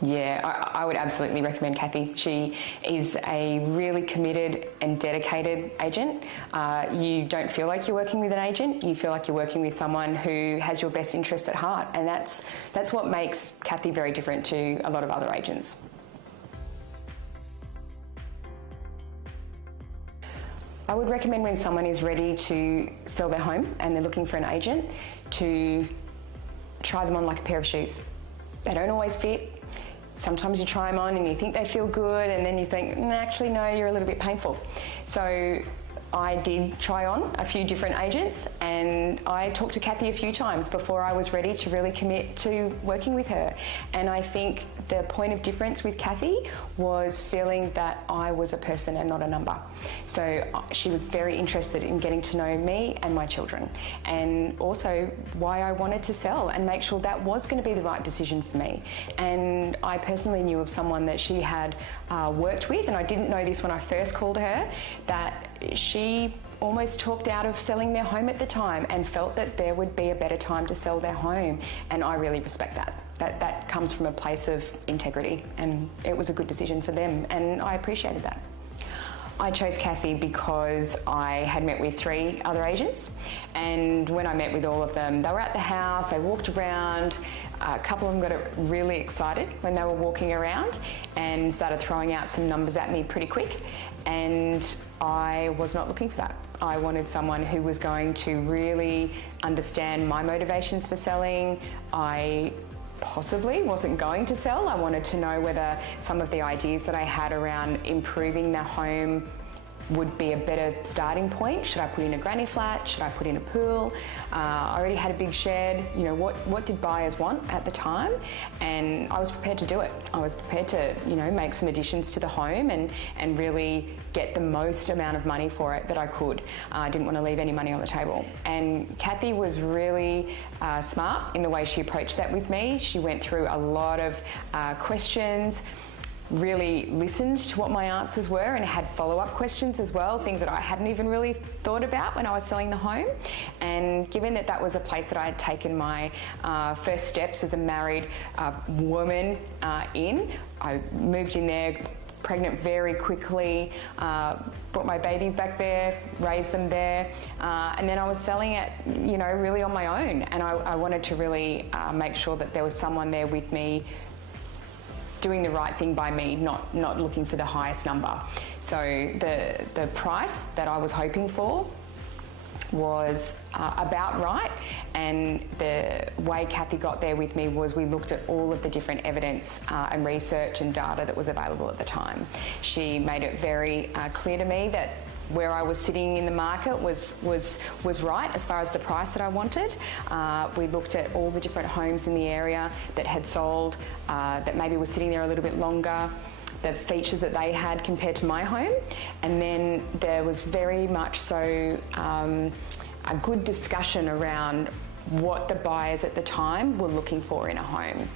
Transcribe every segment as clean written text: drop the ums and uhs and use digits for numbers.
Yeah, I would absolutely recommend Kathy. She is a really committed and dedicated agent. You don't feel like you're working with an agent, you feel like you're working with someone who has your best interests at heart, and that's what makes Kathy very different to a lot of other agents. I would recommend when someone is ready to sell their home and they're looking for an agent to try them on like a pair of shoes. They don't always fit. Sometimes you try them on and you think they feel good, and then you think, actually no, you're a little bit painful. So I did try on a few different agents, and I talked to Kathy a few times before I was ready to really commit to working with her. And I think the point of difference with Kathy was feeling that I was a person and not a number. So she was very interested in getting to know me and my children, and also why I wanted to sell and make sure that was going to be the right decision for me. And I personally knew of someone that she had worked with, and I didn't know this when I first called her, that she almost talked out of selling their home at the time and felt that there would be a better time to sell their home. And I really respect that. That comes from a place of integrity, and it was a good decision for them, and I appreciated that. I chose Kathy because I had met with 3 other agents, and when I met with all of them, they were at the house, they walked around. A couple of them got really excited when they were walking around and started throwing out some numbers at me pretty quick, and I was not looking for that. I wanted someone who was going to really understand my motivations for selling. I possibly wasn't going to sell. I wanted to know whether some of the ideas that I had around improving the home would be a better starting point. Should I put in a granny flat? Should I put in a pool? I already had a big shed. You know, what did buyers want at the time? And I was prepared to do it. I was prepared to, you know, make some additions to the home and really get the most amount of money for it that I could. I didn't want to leave any money on the table. And Kathy was really smart in the way she approached that with me. She went through a lot of questions, really listened to what my answers were, and had follow-up questions as well, things that I hadn't even really thought about when I was selling the home. And given that that was a place that I had taken my first steps as a married woman in, I moved in there pregnant very quickly, brought my babies back there, raised them there, and then I was selling it, you know, really on my own. And I wanted to really make sure that there was someone there with me doing the right thing by me, not looking for the highest number. So the price that I was hoping for was about right, and the way Kathy got there with me was we looked at all of the different evidence and research and data that was available at the time. She made it very clear to me that where I was sitting in the market was right as far as the price that I wanted. We looked at all the different homes in the area that had sold, that maybe were sitting there a little bit longer, the features that they had compared to my home. And then there was very much so a good discussion around what the buyers at the time were looking for in a home.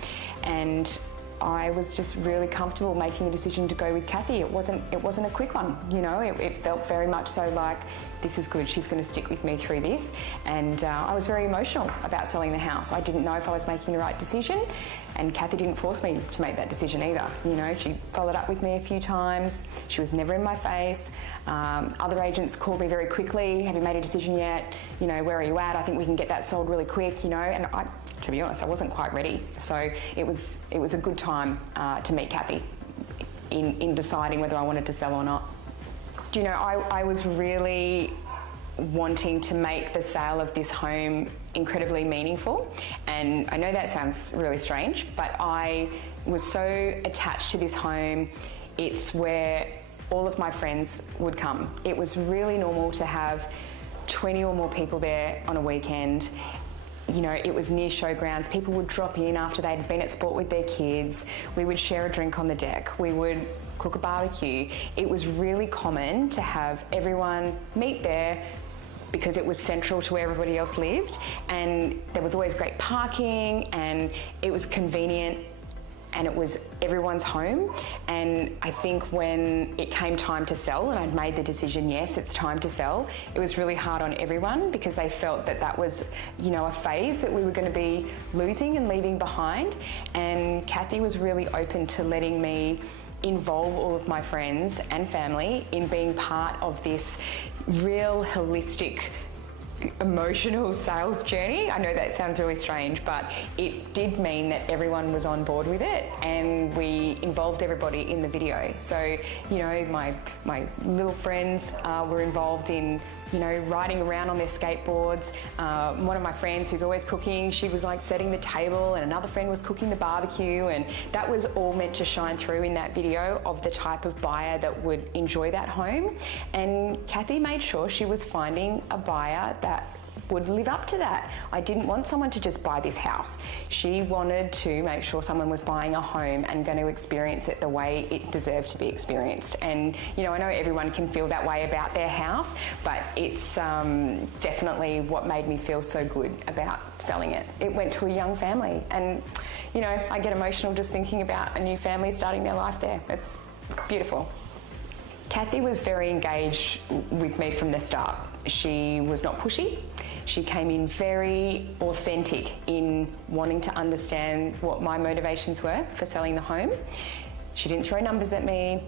And I was just really comfortable making a decision to go with Kathy. It wasn't a quick one, you know. It felt very much so like, this is good, she's going to stick with me through this. And I was very emotional about selling the house. I didn't know if I was making the right decision, and Kathy didn't force me to make that decision either. You know, she followed up with me a few times. She was never in my face. Other agents called me very quickly. Have you made a decision yet? You know, where are you at? I think we can get that sold really quick, you know. And to be honest, I wasn't quite ready. So it was a good time to meet Kathy in deciding whether I wanted to sell or not. Do you know, I was really wanting to make the sale of this home incredibly meaningful, and I know that sounds really strange, but I was so attached to this home. It's where all of my friends would come. It was really normal to have 20 or more people there on a weekend. You know, it was near showgrounds. People would drop in after they'd been at sport with their kids. We would share a drink on the deck. We would cook a barbecue. It was really common to have everyone meet there because it was central to where everybody else lived, and there was always great parking, and it was convenient and it was everyone's home. And I think when it came time to sell and I'd made the decision, yes, it's time to sell, it was really hard on everyone because they felt that that was, you know, a phase that we were going to be losing and leaving behind. And Kathy was really open to letting me involve all of my friends and family in being part of this real holistic emotional sales journey. I know that sounds really strange, but it did mean that everyone was on board with it, and we involved everybody in the video. So, you know, my little friends were involved in, you know, riding around on their skateboards. One of my friends who's always cooking, she was like setting the table, and another friend was cooking the barbecue, and that was all meant to shine through in that video of the type of buyer that would enjoy that home. And Kathy made sure she was finding a buyer that would live up to that. I didn't want someone to just buy this house. She wanted to make sure someone was buying a home and going to experience it the way it deserved to be experienced. And, you know, I know everyone can feel that way about their house, but it's definitely what made me feel so good about selling it. It went to a young family, and, you know, I get emotional just thinking about a new family starting their life there. It's beautiful. Kathy was very engaged with me from the start. She was not pushy. She came in very authentic in wanting to understand what my motivations were for selling the home. She didn't throw numbers at me,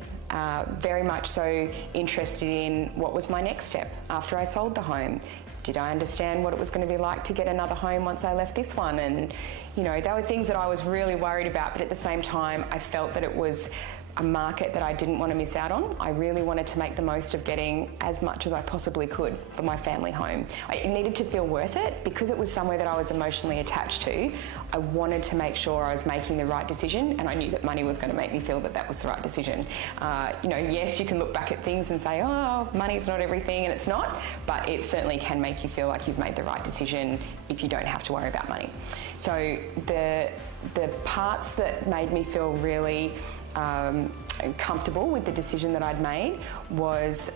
very much so interested in what was my next step after I sold the home. Did I understand what it was going to be like to get another home once I left this one? And, you know, there were things that I was really worried about, but at the same time, I felt that it was a market that I didn't want to miss out on. I really wanted to make the most of getting as much as I possibly could for my family home. It needed to feel worth it because it was somewhere that I was emotionally attached to. I wanted to make sure I was making the right decision, and I knew that money was going to make me feel that that was the right decision. You know, yes, you can look back at things and say, oh, money's not everything, and it's not, but it certainly can make you feel like you've made the right decision if you don't have to worry about money. So the parts that made me feel really comfortable with the decision that I'd made was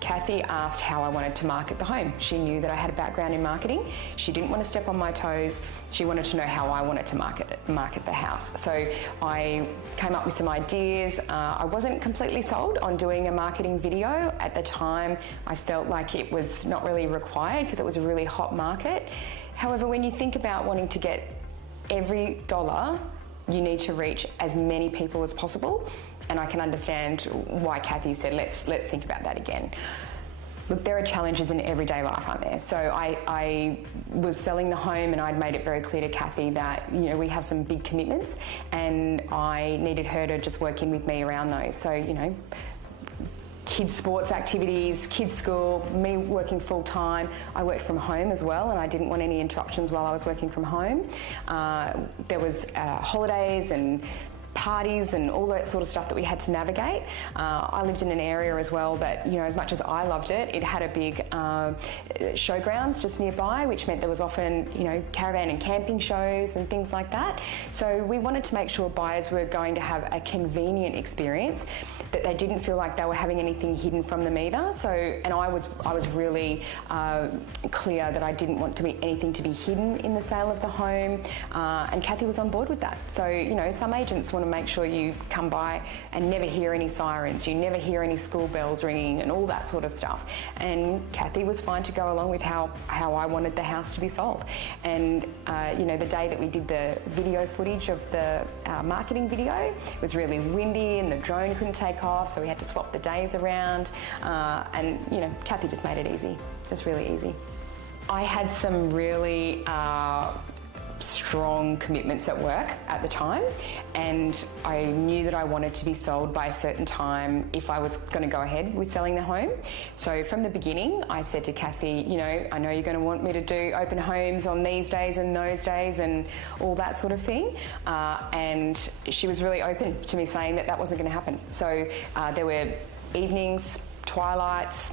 Kathy asked how I wanted to market the home. She knew that I had a background in marketing. She didn't want to step on my toes. She wanted to know how I wanted to market the house. So I came up with some ideas. I wasn't completely sold on doing a marketing video. At the time, I felt like it was not really required because it was a really hot market. However, when you think about wanting to get every dollar, you need to reach as many people as possible, and I can understand why Kathy said, let's think about that again. Look, there are challenges in everyday life, aren't there? So I was selling the home, and I'd made it very clear to Kathy that, you know, we have some big commitments, and I needed her to just work in with me around those. So, you know, kids' sports activities, kids' school, me working full time. I worked from home as well, and I didn't want any interruptions while I was working from home. There was holidays and parties and all that sort of stuff that we had to navigate. I lived in an area as well that, you know, as much as I loved it, it had a big showgrounds just nearby, which meant there was often, you know, caravan and camping shows and things like that. So we wanted to make sure buyers were going to have a convenient experience, that they didn't feel like they were having anything hidden from them either. So, and I was really clear that I didn't want anything to be hidden in the sale of the home, and Kathy was on board with that. So, you know, some agents want to make sure you come by and never hear any sirens, you never hear any school bells ringing and all that sort of stuff. And Kathy was fine to go along with how I wanted the house to be sold. And you know, the day that we did the video footage of the marketing video, it was really windy and the drone couldn't take off, so we had to swap the days around. And you know, Kathy just made it easy, just really easy. I had some really strong commitments at work at the time, and I knew that I wanted to be sold by a certain time if I was going to go ahead with selling the home. So from the beginning, I said to Kathy, you know, I know you're going to want me to do open homes on these days and those days and all that sort of thing, and she was really open to me saying that that wasn't going to happen. So there were evenings, twilights,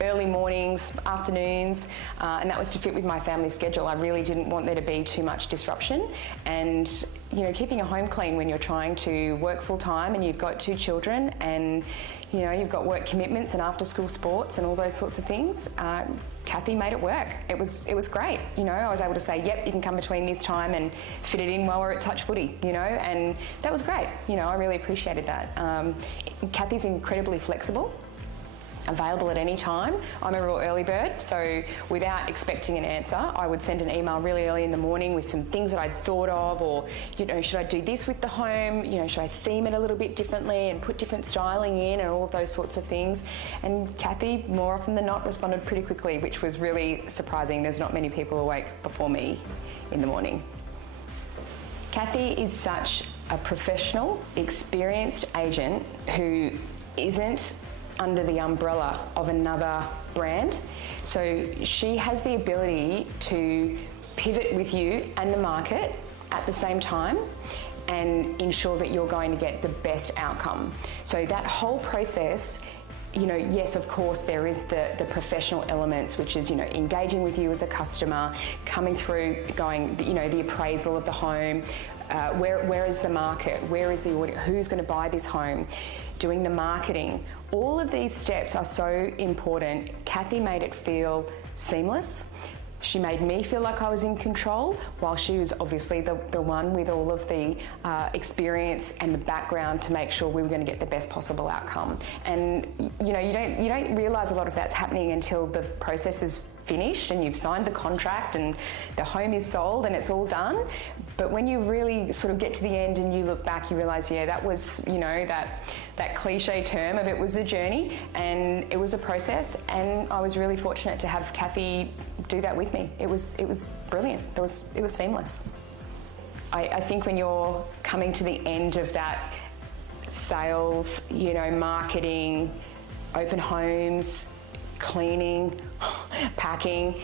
early mornings, afternoons, and that was to fit with my family schedule. I really didn't want there to be too much disruption, and you know, keeping a home clean when you're trying to work full time and you've got 2 children and you know, you've got work commitments and after school sports and all those sorts of things. Kathy made it work. It was great. You know, I was able to say, yep, you can come between this time and fit it in while we're at touch footy, you know, and that was great. You know, I really appreciated that. Kathy's incredibly flexible, available at any time. I'm a real early bird, so without expecting an answer, I would send an email really early in the morning with some things that I'd thought of, or, you know, should I do this with the home? You know, should I theme it a little bit differently and put different styling in and all of those sorts of things? And Kathy, more often than not, responded pretty quickly, which was really surprising. There's not many people awake before me in the morning. Kathy is such a professional, experienced agent who isn't under the umbrella of another brand. So she has the ability to pivot with you and the market at the same time and ensure that you're going to get the best outcome. So that whole process, you know, yes, of course, there is the professional elements, which is, you know, engaging with you as a customer, coming through, going, you know, the appraisal of the home, where is the market, where is the audience, who's going to buy this home, doing the marketing. All of these steps are so important. Kathy made it feel seamless. She made me feel like I was in control, while she was obviously the one with all of the experience and the background to make sure we were going to get the best possible outcome. And you know, you don't realise a lot of that's happening until the process is finished and you've signed the contract and the home is sold and it's all done. But when you really sort of get to the end and you look back, you realise, yeah, that was, you know, that cliche term of it was a journey and it was a process, and I was really fortunate to have Kathy do that with me. It was brilliant. It was seamless. I think when you're coming to the end of that sales, you know, marketing, open homes, cleaning, packing,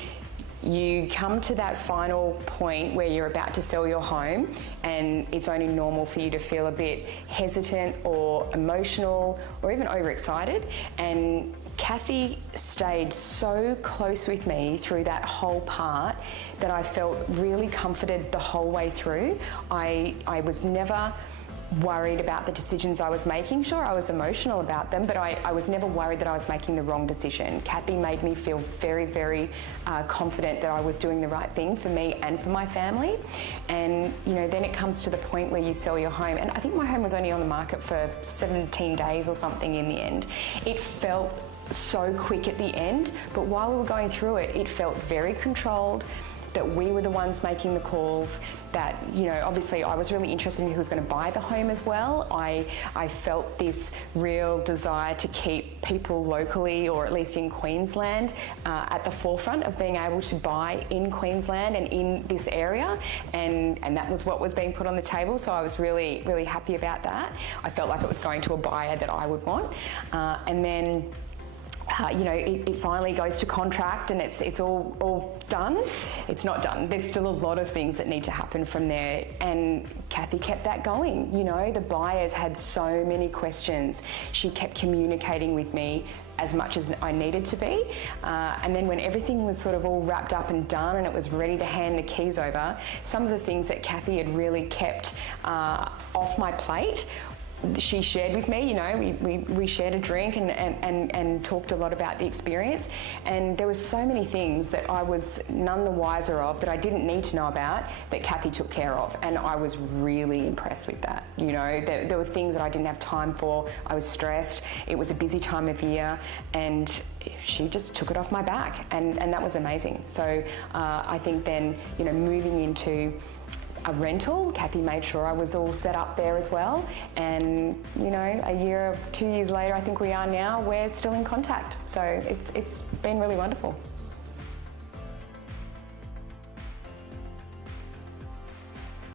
you come to that final point where you're about to sell your home and it's only normal for you to feel a bit hesitant or emotional or even overexcited. And Kathy stayed so close with me through that whole part that I felt really comforted the whole way through. I was never worried about the decisions I was making. Sure, I was emotional about them, but I was never worried that I was making the wrong decision. Kathy made me feel very, very confident that I was doing the right thing for me and for my family. And, you know, then it comes to the point where you sell your home. And I think my home was only on the market for 17 days or something in the end. It felt so quick at the end, but while we were going through it, it felt very controlled, that we were the ones making the calls, that, you know, obviously I was really interested in who was going to buy the home as well. I felt this real desire to keep people locally, or at least in Queensland, at the forefront of being able to buy in Queensland and in this area, and that was what was being put on the table, so I was really, really happy about that. I felt like it was going to a buyer that I would want. And then you know, it finally goes to contract and it's all done. It's not done. There's still a lot of things that need to happen from there, and Kathy kept that going. You know, the buyers had so many questions. She kept communicating with me as much as I needed to be, and then when everything was sort of all wrapped up and done and it was ready to hand the keys over, some of the things that Kathy had really kept off my plate, she shared with me. You know, we shared a drink and talked a lot about the experience, and there were so many things that I was none the wiser of, that I didn't need to know about, that Kathy took care of, and I was really impressed with that. You know, there were things that I didn't have time for. I was stressed. It was a busy time of year, and she just took it off my back, and that was amazing. So I think then, you know, moving into a rental, Kathy made sure I was all set up there as well, and, you know, a year, 2 years later, I think we are now, we're still in contact. So it's been really wonderful.